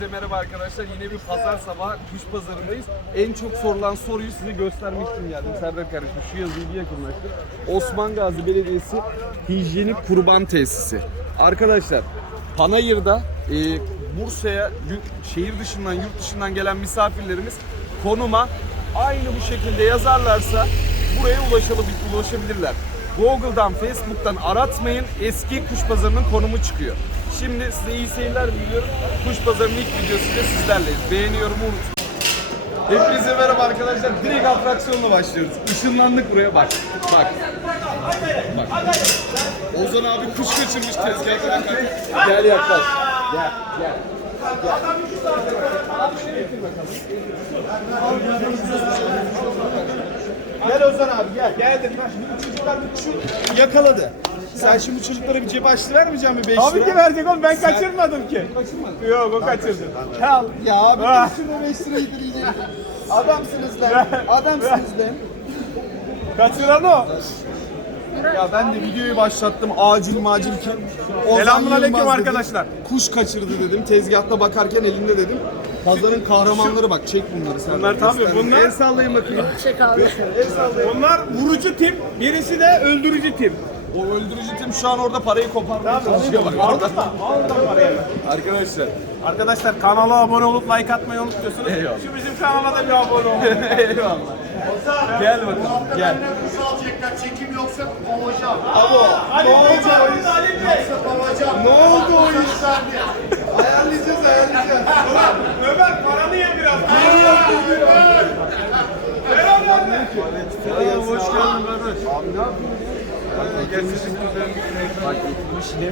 Hepinize merhaba arkadaşlar. Yine bir pazar sabahı kuş pazarındayız. En çok sorulan soruyu size göstermek için geldim. Serdar kardeşim şu yazıyı bir yakınlaştır. Osman Gazi Belediyesi Hijyenik Kurban Tesisi. Arkadaşlar Panayır'da e, Bursa'ya şehir dışından yurt dışından gelen misafirlerimiz konuma aynı bu şekilde yazarlarsa buraya ulaşabil- ulaşabilirler. Google'dan, Facebook'tan aratmayın. Eski kuş pazarının konumu çıkıyor. Şimdi size iyi seyirler diliyorum. Kuş pazarının ilk videosuyla sizlerleyiz. Beğeniyorum unutmayın. Hepinize merhaba arkadaşlar. Direkt atraksiyonla başlıyoruz. Işınlandık buraya bak. Bak. Bak. Ozan abi kuş kaçırmış tezgahta bakarken. Gel yaklaş. Gel, gel. Gel Ozan abi gel. Geldim. Yakaladı. Sen şimdi çocuklara bir cep açtı vermeyeceğim mi 5 lira? Tabii ki verecek oğlum ben kaçırmadım ki. Kaçırmadın. Yok o kaçırdı. Çal. Ya abi Ah. şurada 5 lirayı diyecektim. Adamsınız lan. Adamsınız lan. Kaçıran o. Ya ben de videoyu başlattım acil macil ki. Ozan Selamünaleyküm Yılmaz dedim. arkadaşlar. Kuş kaçırdı dedim. Tezgahta bakarken elinde dedim. Pazarın kahramanları bak çek bunları sen. Bunlar tabii, göster. bunlar- El sallayın bakayım. Çek abi. El sallayın. Onlar vurucu tim, birisi de öldürücü tim. O öldürücü tim şu an orada parayı koparmaya çalışıyor bak orada. Oradan paraya ver. Arkadaşlar Arkadaşlar kanala abone olup like atmayı unutmuyorsunuz. Eyvallah. Şu bizim kanala da bir abone olun. Eyvallah. Gel bakalım gel. Çekim yoksa kovacağım. Hadi Ne oldu? Yoksa Ali Bey. Kovacağım. Ne oldu o iş? Ayarlayacağız ayarlayacağız. Ömer paranı ye biraz. Selam hoş geldin kardeş. Abi ne yapıyorsun?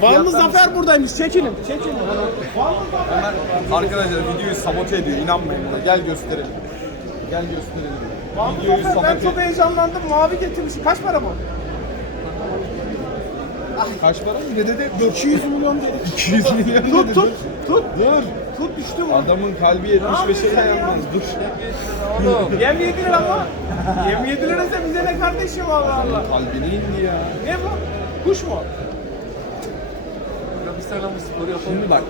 Var mı Zafer buradaymış? Çekinin. Çekinin. Ömer arkadaşlar videoyu sabote ediyor inanmayın buna. Gel gösterelim. Gel gösterelim. Videoyu Zafer ben sabote çok heyecanlandım. Mavi getirmiş. Kaç para bu? Kaç para? Ne dedi? 200 milyon dedi. 200 milyon Tut dedi. tut. Tut. Dur. Tut düştü mü? Adamın kalbi 75'e dayanmaz. Dur. Yem yediler ama. Yem yedilerse bize ne kardeşim Allah Allah. Kalbine indi ya. Ne bu? Kuş mu? Şimdi bak.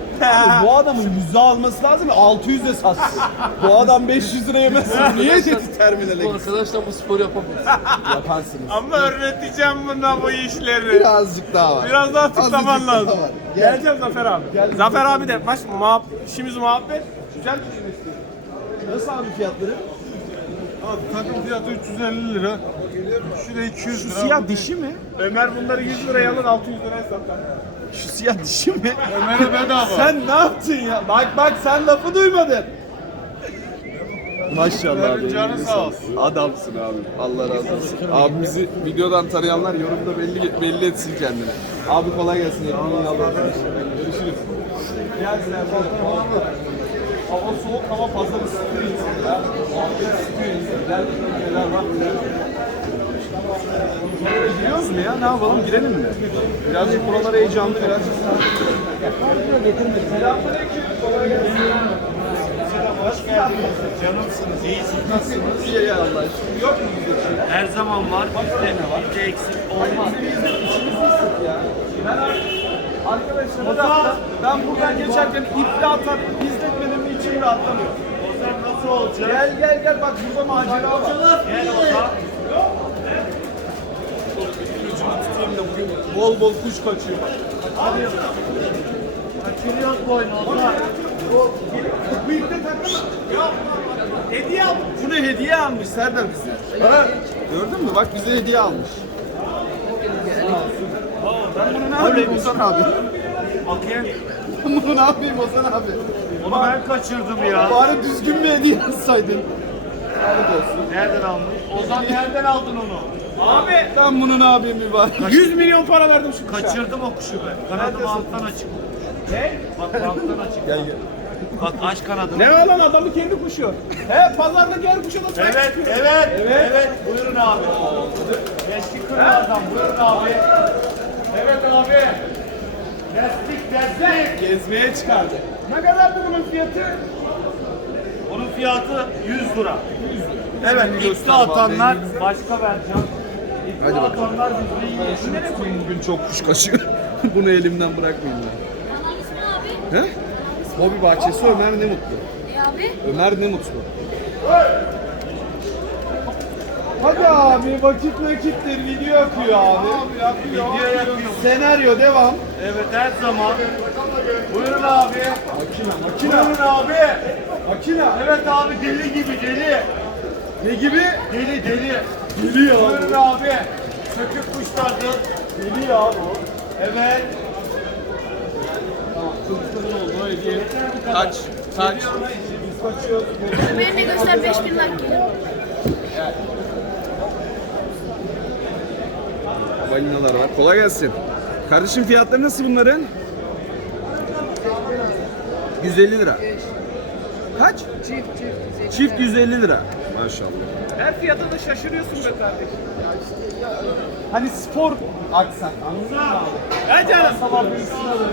bu adamın 100'e alması lazım ya 600'e satsın. bu adam 500 lira yemezsin. Niye dedi terminale gitsin? Arkadaşlar bu spor yapamaz. Yaparsınız. Ama öğreteceğim buna bu işleri. Birazcık daha var. Biraz daha Azıcık tıklaman daha lazım. var. Gel. Geleceğim Zafer abi. Zafer abi de baş muhab işimiz muhabbet. Güzel düşünmek istiyorum. Nasıl abi fiyatları? Abi takım fiyatı 350 lira. Şu da 200 lira. Siyah dişi mi? Ömer bunları 100 liraya alır 600 liraya satar. Şu siyah dişi mi? Ömer'e bedava. Sen ne yaptın ya? Bak bak sen lafı duymadın. Maşallah abi. canı eline sağ olsun. Adamsın abi. Allah razı olsun. Abi bizi videodan tanıyanlar yorumda belli belli etsin kendini. Abi kolay gelsin. Ekmeğini al. Görüşürüz. Gel Serdar. Hava soğuk ama fazla ısıtıyor insanı ya. Muhabbet ısıtıyor insanı. Neler var neler. Giriyoruz mu ya? Ne yapalım? Girelim mi? Birazcık buralar heyecanlı, birazcık Selamünaleyküm. Kolay gelsin. Hoş geldiniz. Canımsınız. İyisiniz. Nasılsınız? İyi ya Allah aşkına. Yok mu bize bir şey? Her zaman var. Bizde, bizde eksik olmaz. İçimizi ısıt ya. Ben arkadaşlar bu hafta ben buradan geçerken iple atar, izletmedim içim rahatlamıyor. Ozan nasıl olacak? Gel gel gel bak burada macera var. Gel Ozan. Ucunu tutayım da bugün bol bol kuş kaçıyor. Kaçırıyoruz boynu. Bıyıkta takma. Hediye al. Bunu hediye almış Serdar bize. Ha? Gördün mü? Bak bize hediye almış. Ben bunu ne yapayım Ozan abi? Ben bunu ne yapayım Ozan abi? Onu ben kaçırdım ya. Bari düzgün bir hediye alsaydın. Sağlık olsun. Nereden almış? Ozan nereden aldın onu? Abi Ben bunu ne yapayım mübarek? 100 milyon para verdim şu kuşa. Kaçırdım o kuşu ben. Kanadım alttan açık. Ne? Bak alttan açık. Gel gel. Bak aç kanadını. Ne olan adamı kendi kuşu. He pazardaki her kuşa da Evet, evet, evet, Buyurun abi. Eski kırlardan buyurun abi. Evet abi. Destek, destek. Gezmeye çıkardı. Ne kadardı bunun fiyatı? Bunun fiyatı 100 lira. Evet, İddia atanlar başka vereceğim. Hadi bakalım. Bugün, çok kuş kaçıyor. Bunu elimden bırakmayın abi. He? Hobi bahçesi Ömer ne mutlu. E abi? Ömer ne mutlu. Hadi abi vakit nakittir video akıyor abi. Video yakıyor. Senaryo devam. Evet her zaman. Buyurun abi. Makina makina. Buyurun abi. Makina. Evet abi deli gibi deli. Ne gibi? Deli deli. Geliyor abi. Buyurun abi. Sökük kuşlardır. Geliyor abi o. Evet. Çocukların olduğu hediye. Kaç? Kaç? Biz kaçıyoruz. Benim de göster 5000 like geliyor. Balinalar var. Kolay gelsin. Kardeşim fiyatları nasıl bunların? 150 lira. Kaç? Çift çift. Çift 150 lira. Maşallah. Her fiyata da şaşırıyorsun be kardeşim. Hani spor aksan. Anladın mı abi? Canım. Sabah birisini alırım.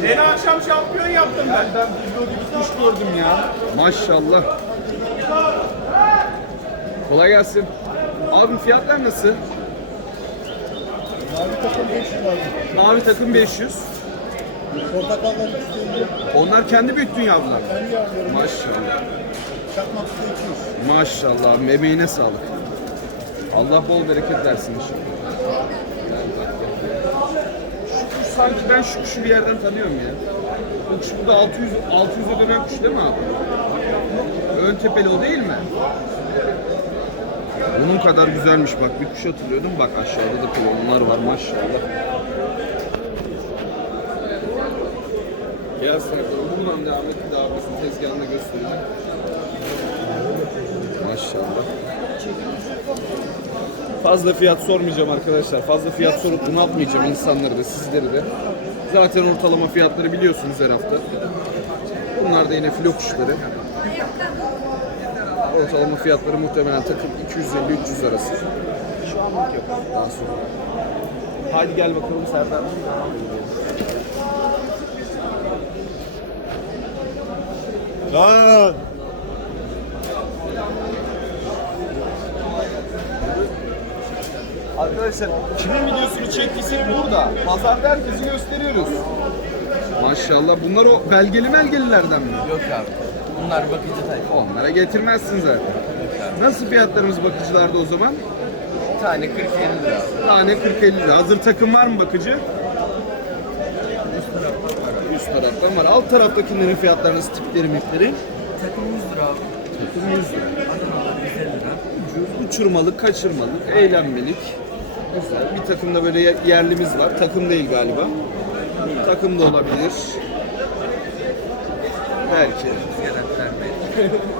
Seni akşam şampiyon yaptım ben. Ben videoda kuş gördüm ya. Maşallah. Kolay gelsin. Abi fiyatlar nasıl? Mavi takım 500 var. Mavi takım 500. Portakallar 350. Onlar kendi büyüttün yavrular. Ben yavruyorum. Maşallah. Çakmaklı 200. Maşallah. Emeğine sağlık. Allah bol bereket versin inşallah. Şu kuş sanki ben şu kuşu bir yerden tanıyorum ya. Bu kuş burada 600 600'e dönen kuş değil mi abi? Ön tepeli o değil mi? Bunun kadar güzelmiş bak bir kuş hatırlıyordum bak aşağıda da kolonlar var maşallah. Ya Serdar buradan devam et bir daha tezgahında göstereceğim. Maşallah. Fazla fiyat sormayacağım arkadaşlar. Fazla fiyat sorup bunaltmayacağım insanları da sizleri de. Zaten ortalama fiyatları biliyorsunuz her hafta. Bunlar da yine filo kuşları. Ortalama fiyatları muhtemelen takım 250-300 arası. Şu an yok. Daha sonra. Hadi gel bakalım Serdar. Lan. Arkadaşlar kimin videosunu çektiysek burada. Pazarda herkesi gösteriyoruz. Maşallah bunlar o belgeli belgelilerden mi? Yok abi. Bunlar bakıcı tayfa. Onlara getirmezsin zaten. Nasıl fiyatlarımız bakıcılarda o zaman? Tane 40 50 lira. Tane 40-50 lira. Hazır takım var mı bakıcı? Üst taraftan var. Alt taraftakilerin fiyatları nasıl tipleri mipleri? Takım 100 lira abi. Takım 100 lira. Adanalar 150 lira. Ucuz, uçurmalık, kaçırmalık, eğlenmelik. Güzel. Bir takımda böyle ye- yerlimiz var. Takım değil galiba. Takım da olabilir. Belki. Gelenler belki.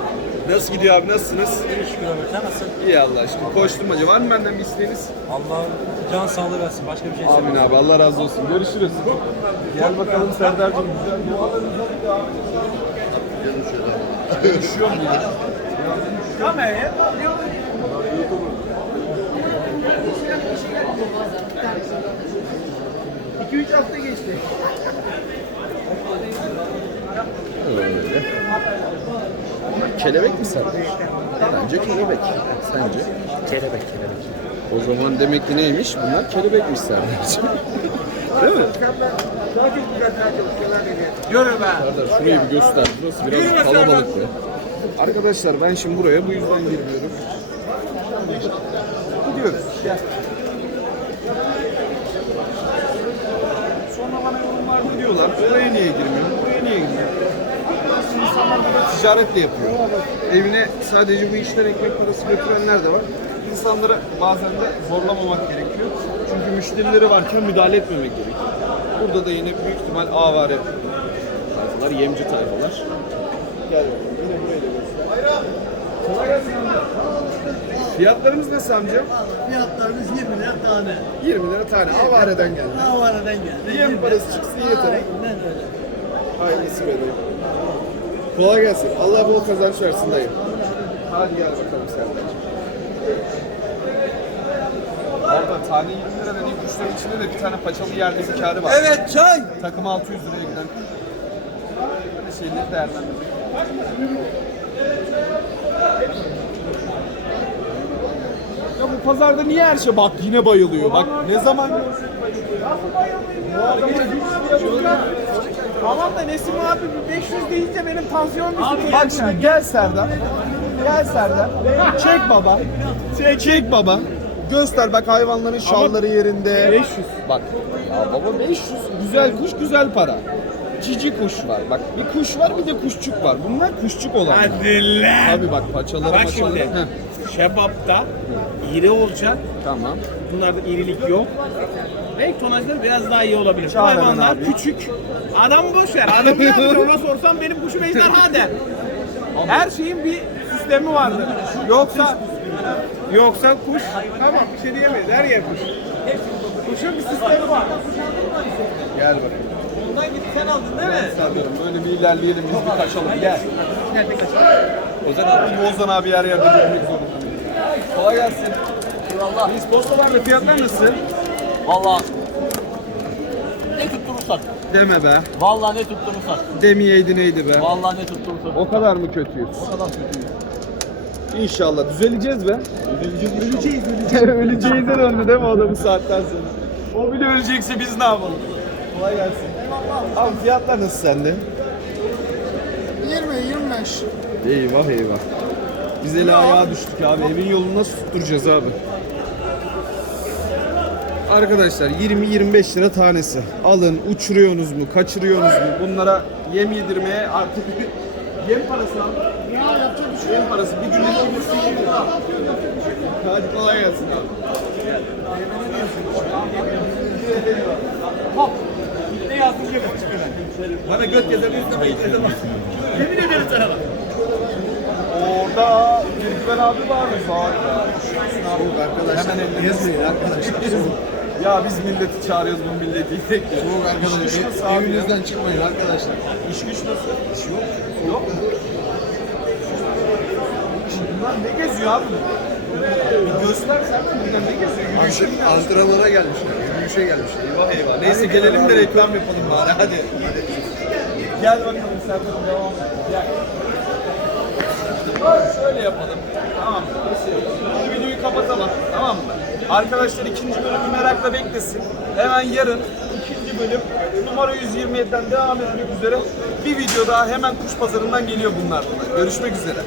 Nasıl gidiyor abi? Nasılsınız? Şükür abi sen nasılsın? İyi Allah aşkına. Koşturmaca var mı benden bir isteğiniz? Allah can sağlığı versin. Başka bir şey Amin abi. Allah razı olsun. Görüşürüz. Gel bakalım Serdar'cığım. Güzel Görüşüyor mu ya? Kameraya Öyle. Kelebek mi Serdar? Bence kelebek. Sence? Kelebek kelebek. O zaman demek ki neymiş? Bunlar kelebekmiş Serdar'cığım. Değil mi? Yürü be. Serdar şurayı bir göster. Burası biraz kalabalık be. Arkadaşlar ben şimdi buraya bu yüzden girmiyorum. Gidiyoruz. Gel. Sonra bana yorumlarda diyorlar oraya niye girmiyorsun, buraya niye girmiyorsun? Aslında insanlar burada ticaret de yapıyor. Evine sadece bu işten ekmek parası götürenler de var. İnsanlara bazen de zorlamamak gerekiyor. Çünkü müşterileri varken müdahale etmemek gerekiyor. Burada da yine büyük ihtimal avare tayfalar, yemci tayfalar. Gel yine burayı da. Kolay gelsin. Fiyatlarımız nasıl amca? Fiyatlarımız 20 lira tane. 20 lira tane. Avareden geldi. Havaneden geldi. Yem parası çıksın yeter. Aynen öyle. Hayırlısı be. Kolay gelsin. Allah bol kazanç versin dayı. Hadi gel bakalım Serdar. Orada tane 20 lira dediği kuşların içinde de bir tane paçalı yerli hikârı var. Evet çay. Takım 600 liraya giden kuş. Böyle şeyleri değerlendirmek. Ya bu pazarda niye her şey bak yine bayılıyor. Bak ne zaman Tamam da Nesim abi bir 500 deyince benim tansiyon düştü. Bak şimdi gel Serdar. Gel Serdar. Çek baba. Çek, çek baba. Göster bak hayvanların şalları yerinde. 500. Bak. Ya baba 500. Güzel kuş güzel para. Cici kuş var. Bak bir kuş var bir de kuşçuk var. Bunlar kuşçuk olan. Hadi lan. Tabii bak paçaları Bak paçaları. şimdi. Heh, Şebapta iri olacak. tamam. Bunlarda irilik yok. Belki tonajları biraz daha iyi olabilir. Bu hayvanlar abi. küçük. Adam boş ver. Adam ne yapıyor? Ona sorsam benim kuşum ejderha der. Her şeyin bir sistemi vardır. Yoksa yoksa kuş tamam bir şey diyemeyiz. Her yer kuş. Kuşun bir sistemi var. Gel bakayım. Ondan gitti sen aldın değil mi? Sarıyorum. Böyle bir ilerleyelim biz bir kaçalım. Gel. Nerede kaçırdın? Ozan abi. Ozan abi yer yerde görmek zorunda. Kolay gelsin. Allah. Biz posta var mı? Fiyatlar nasıl? Valla ne tutturursak. Deme be. Valla ne tutturursak. Demeyeydi neydi be. Valla ne tutturursak. O kadar mı kötüyüz? O kadar kötüyüz. İnşallah düzeleceğiz be. Öleceğiz, öleceğiz. Öleceğiz'e döndü değil mi o da bu saatten sonra? O bile ölecekse biz ne yapalım? Kolay gelsin. Abi fiyatlar nasıl sende? 20-25. Eyvah eyvah. Biz ele ayağa düştük abi. Evin yolunu nasıl tutturacağız abi? Arkadaşlar 20-25 lira tanesi. Alın uçuruyorsunuz mu, kaçırıyorsunuz mu? Bunlara yem yedirmeye artık yem parası abi. Ya yapacak bir şey Yem parası. Bir gün iki gün Hadi kolay gelsin abi. Yazdın yok. Bana göt yazarı üstüme bak. Yemin ederim sana bak. Orada Rıdvan abi var mı? Sağ Soğuk arkadaşlar. Hemen elini yazmayın arkadaşlar. ya biz milleti çağırıyoruz bu milleti tek ya. Soğuk arkadaşlar. Evinizden çıkmayın arkadaşlar. İş güç nasıl? İş yok. Yok mu? Bunlar ne geziyor abi? Bir göstersen bunlar ne geziyor? Yürüyüşe mi? Antrenmana gelmişler, yürüyüşe gelmişler. Eyvah eyvah. Neyse gelelim de reklam yapalım bari hadi. Gel bakalım Serkan devam et. Gel. Şöyle yapalım. Tamam mı? Bu videoyu kapatalım. Tamam mı? Arkadaşlar ikinci bölümü merakla beklesin. Hemen yarın ikinci bölüm numara 127'den devam etmek üzere bir video daha hemen kuş pazarından geliyor bunlar. Görüşmek üzere.